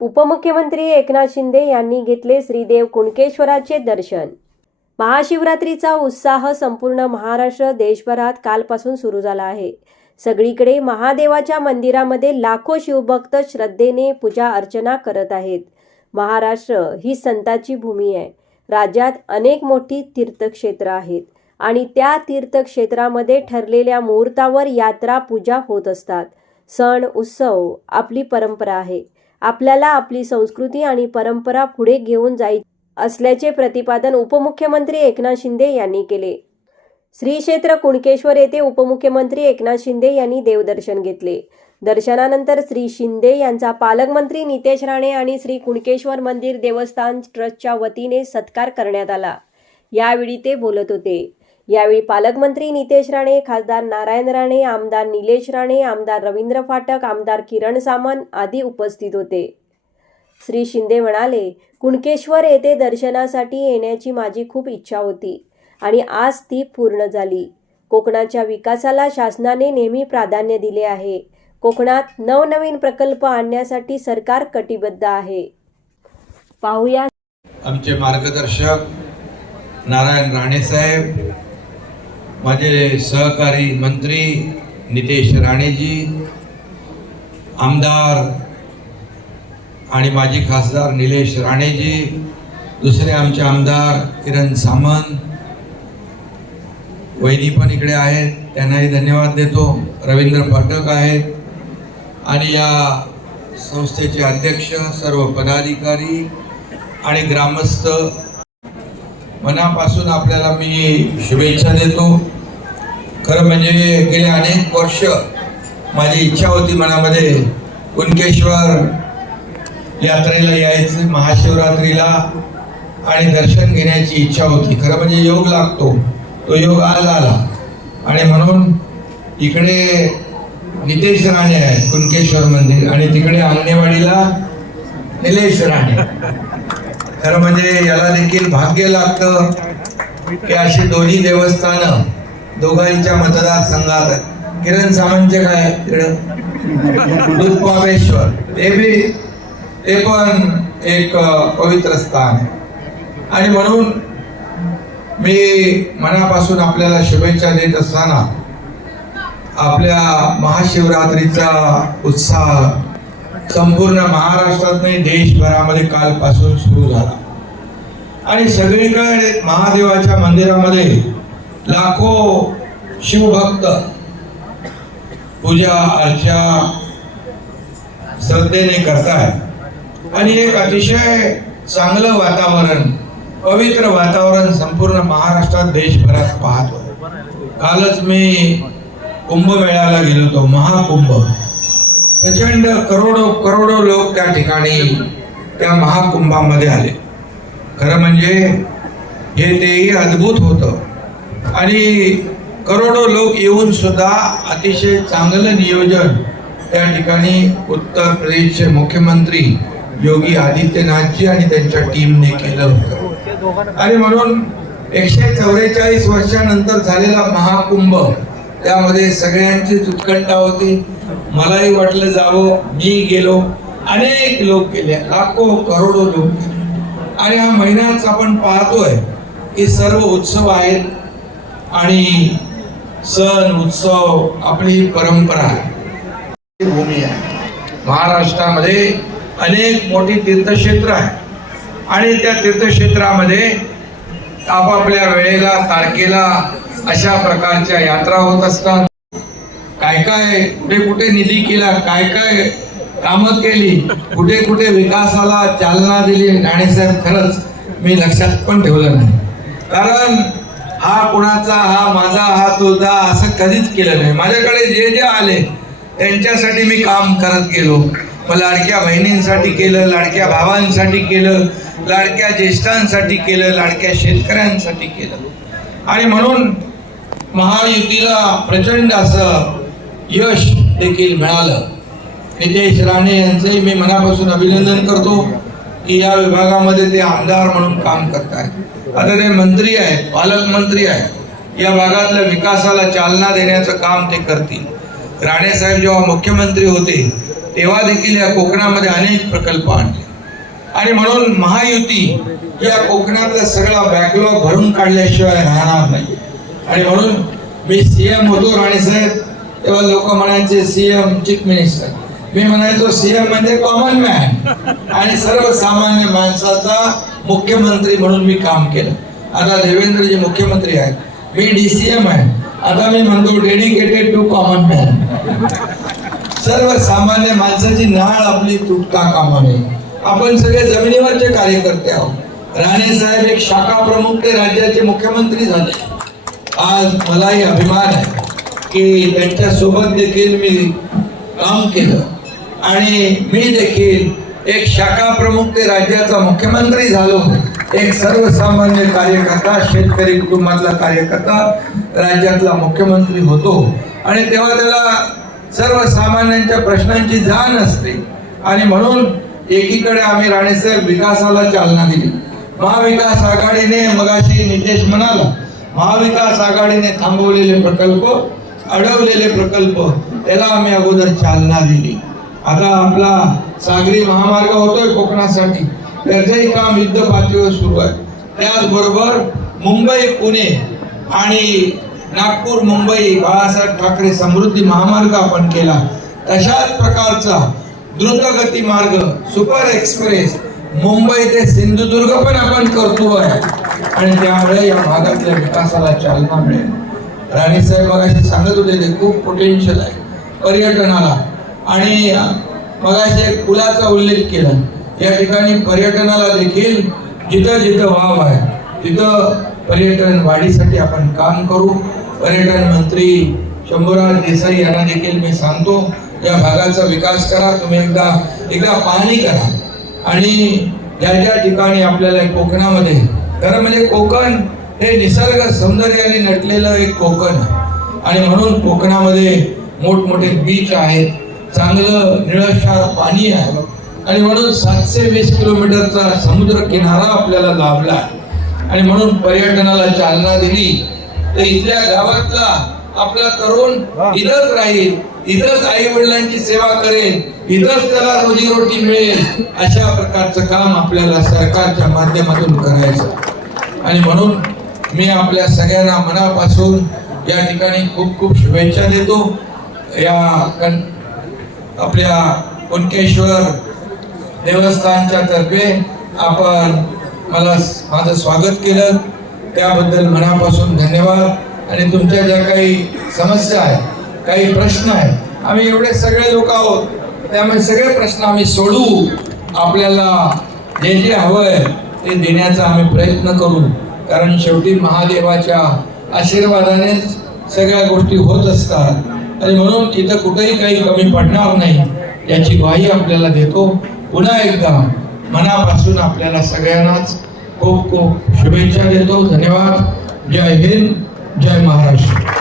उपमुख्यमंत्री एकनाथ शिंदे यांनी घेतले श्रीदेव कुणकेश्वराचे दर्शन. महाशिवरात्रीचा उत्साह संपूर्ण महाराष्ट्र देशभरात कालपासून सुरू झाला आहे. सगळीकडे महादेवाच्या मंदिरामध्ये लाखो शिवभक्त श्रद्धेने पूजा अर्चना करत आहेत. महाराष्ट्र ही संताची भूमी आहे. राज्यात अनेक मोठी तीर्थक्षेत्र आहेत आणि त्या तीर्थक्षेत्रामध्ये ठरलेल्या मुहूर्तावर यात्रा पूजा होत असतात. सण उत्सव आपली परंपरा आहे. आपल्याला आपली संस्कृती आणि परंपरा पुढे घेऊन जाई असल्याचे प्रतिपादन उपमुख्यमंत्री एकनाथ शिंदे यांनी केले. श्री क्षेत्र कुणकेश्वर येथे उपमुख्यमंत्री एकनाथ शिंदे यांनी देवदर्शन घेतले. दर्शनानंतर श्री शिंदे यांचा पालकमंत्री नितेश राणे आणि श्री कुणकेश्वर मंदिर देवस्थान ट्रस्टच्या वतीने सत्कार करण्यात आला. यावेळी ते बोलत होते. यावेळी पालकमंत्री नितेश राणे खासदार नारायण राणे आमदार निलेश राणे आमदार रवींद्र फाटक आमदार किरण सामंत आदी उपस्थित होते. श्री शिंदे म्हणाले कुणकेश्वर येथे दर्शनासाठी येण्याची माझी खूप इच्छा होती आणि आज ती पूर्ण झाली. कोकणाच्या विकासाला शासनाने नेहमी प्राधान्य दिले आहे. कोकणात नवनवीन प्रकल्प आणण्यासाठी सरकार कटिबद्ध आहे. पाहूया. आमचे मार्गदर्शक नारायण राणेसाहेब माझे सहकारी मंत्री नितेश राणेजी आमदार आणि माजी खासदार निलेश राणेजी दुसरे आमचे आमदार किरण सामंत वहिनी पण इकडे आहेत त्यांनाही धन्यवाद देतो. रवींद्र पाठक आहेत. आणि या संस्थेचे अध्यक्ष सर्व पदाधिकारी आणि ग्रामस्थ मनापासून आपल्याला मी शुभेच्छा देतो. खरं म्हणजे गेले अनेक वर्ष माझी इच्छा होती मनामध्ये कुणकेश्वर यात्रेला यायचं महाशिवरात्रीला आणि दर्शन घेण्याची इच्छा होती. खरं म्हणजे योग लागतो. तो योग आज आला. आणि म्हणून इकडे नितेश राणे आहे कुणकेश्वर मंदिर. आणि तिकडे अंगणेवाडीला निलेश राणे. खरं म्हणजे याला देखील भाग्य लागतं की अशी दोन्ही देवस्थानं दोघांच्या मतदारसंघात किरण सामंतचे काय तिकडं? ते बी ते पण एक पवित्र स्थान आहे. आणि म्हणून मी मनापासून आपल्याला शुभेच्छा देत असताना आपल्या महाशिवरात्रीचा उत्साह संपूर्ण महाराष्ट्रात नाही देशभरामध्ये कालपासून सुरू झाला. आणि सगळीकडे महादेवाच्या मंदिरामध्ये लाखो शिवभक्त पूजा अर्चा श्रद्धेने करतायत आणि एक अतिशय चांगलं वातावरण पवित्र वातावरण संपूर्ण महाराष्ट्रात देशभरात पाहतो कालच मी कुंभमेळ्याला गेलो होतो महाकुंभ. प्रचंड करोडो करोडो लोक त्या ठिकाणी त्या महाकुंभामध्ये आले. खरं म्हणजे हे तेही अद्भुत होतं. आणि करोडो लोक येऊन सुद्धा अतिशय चांगलं नियोजन त्या ठिकाणी उत्तर प्रदेशचे मुख्यमंत्री योगी आदित्यनाथजी आणि त्यांच्या टीमने केलं होतं. आणि म्हणून एकशे चौवेचाळीस वर्षानंतर झालेला महाकुंभ त्यामध्ये सगळ्यांचीच उत्कंठा होती. मलाही वाटलं जावं मी गेलो. अनेक लोक गेले लाखो करोडो लोक गेले. आणि हा महिनाच आपण पाहतोय की सर्व उत्सव आहेत आणि सण उत्सव आपली परंपरा आहे. भूमी आहे. महाराष्ट्रामध्ये अनेक मोठी तीर्थक्षेत्र आहे. आणि त्या तीर्थक्षेत्रामध्ये आपापल्या वेळेला तारखेला अशा प्रकारच्या यात्रा होत असतात. काय काय कुठे कुठे निधी केला काय काय कामं केली कुठे कुठे विकासाला चालना दिली राणेसाहेब खरंच मी लक्षात पण ठेवलं नाही. कारण हा कुणाचा हा माझा हा तुझा असं कधीच केलं नाही. माझ्याकडे जे जे आले त्यांच्यासाठी मी काम करत गेलो. मग लाडक्या बहिणींसाठी केलं लाडक्या भावांसाठी केलं लाडक्या ज्येष्ठांसाठी केलं लाडक्या शेतकऱ्यांसाठी केलं. आणि म्हणून महायुतीला प्रचंड असं यश देखील मिळालं. नितेश राणे यांचंही मी मनापासून अभिनंदन करतो की या विभागामध्ये ते आमदार म्हणून काम करत आहेत. आता ते मंत्री आहेत पालकमंत्री आहेत. या भागातल्या विकासाला चालना देण्याचं काम ते करतील. राणे साहेब जेव्हा मुख्यमंत्री होते तेव्हा देखील या कोकणामध्ये अनेक प्रकल्प आणले. आणि म्हणून महायुती या कोकणातला सगळा बॅकलॉग भरून काढल्याशिवाय राहणार नाही. आणि म्हणून मी सीएम होतो राणेसाहेब तेव्हा लोक म्हणायचे सीएम चीफ मिनिस्टर मी म्हणायचो सीएम म्हणजे कॉमन मॅन आणि सर्वसामान्य माणसाचा मुख्यमंत्री म्हणून मी काम केलं. आता देवेंद्रजी मुख्यमंत्री आहेत. मी डी सीएम आहे. आता मी म्हणतो डेडिकेटेड टू कॉमन मॅन सर्वसामान्य माणसाची नाळ आपली तुटता कामा नये आपण सगळे जमिनीवरचे कार्यकर्ते आहोत. राणे साहेब एक शाखा प्रमुख ते राज्याचे मुख्यमंत्री झाले. आज मलाही अभिमान आहे. की त्यांच्यासोबत देखील मी काम केलं. आणि मी देखील एक शाखा प्रमुख ते राज्याचा मुख्यमंत्री झालो. एक सर्वसामान्य कार्यकर्ता शेतकरी कुटुंबातला कार्यकर्ता राज्यातला मुख्यमंत्री होतो. आणि तेव्हा त्याला सर्वसामान्यांच्या प्रश्नांची जाण असते. आणि म्हणून एकीकडे आम्ही राणेसाहेब विकासाला चालना दिली. महाविकास आघाडीने मगाशी नितेश म्हणाला महाविकास आघाडीने थांबवलेले प्रकल्प अडवलेले प्रकल्प त्याला आम्ही अगोदर चालना दिली. आता आपला सागरी महामार्ग होतोय कोकणासाठी. त्याचंही काम युद्ध पातळीवर सुरू आहे. त्याचबरोबर मुंबई पुणे आणि नागपूर मुंबई बाळासाहेब ठाकरे समृद्धी महामार्ग आपण केला. तशाच प्रकारचा द्रुतगती मार्ग सुपर एक्सप्रेस मुंबई ते सिंधुदुर्ग पण आपण करतो आहे आणि त्यामुळे या भागातल्या विकासाला चालना मिळेल. राणेसाहेब मगाशी सांगत होते ते खूप पोटेन्शियल आहे. पर्यटनाला. आणि मगाशी एक पुलाचा उल्लेख केला. या ठिकाणी पर्यटनाला देखील जिथं जिथं वाव आहे तिथं पर्यटन वाढीसाठी आपण काम करू. पर्यटन मंत्री शंभूराज देसाई यांना देखील मी सांगतो या भागाचा विकास करा तुम्ही एकदा एकदा पाहणी करा. आणि ज्या ज्या ठिकाणी आपल्याला कोकणामध्ये खरं म्हणजे कोकण हे निसर्ग सौंदर्याने नटलेलं एक कोकण आहे. आणि म्हणून कोकणामध्ये मोठमोठे बीच आहेत चांगलं निळशार पाणी आहे. आणि म्हणून सातशे वीस किलोमीटरचा समुद्र किनारा आपल्याला लाभला आहे. आणि म्हणून पर्यटनाला चालना दिली. तर इथल्या गावातला आपला तरुण इथंच राहील इथंच आई वडिलांची सेवा करेल इथंच त्याला रोजीरोटी मिळेल अशा प्रकारचं काम आपल्याला सरकारच्या माध्यमातून करायचं आणि म्हणून मी आपल्या सगळ्यांना मनापासून या ठिकाणी खूप खूप शुभेच्छा देतो. या कण आपल्या कुणकेश्वर देवस्थानच्या तर्फे आपण मला माझं स्वागत केलं. त्याबद्दल मनापासून धन्यवाद. आणि तुमच्या ज्या काही समस्या आहेत काही प्रश्न आहेत आम्ही एवढे सगळे लोक आहोत. त्यामुळे सगळे प्रश्न आम्ही सोडू आपल्याला जे जे हवं आहे ते देण्याचा आम्ही प्रयत्न करू. कारण शेवटी महादेवाच्या आशीर्वादानेच सगळ्या गोष्टी होत असतात. आणि म्हणून इथं कुठेही काही कमी पडणार नाही. याची ग्वाही आपल्याला देतो. पुन्हा एकदा मनापासून आपल्याला सगळ्यांनाच खूप खूप शुभेच्छा देतो. धन्यवाद. जय हिंद. जय महाराष्ट्र.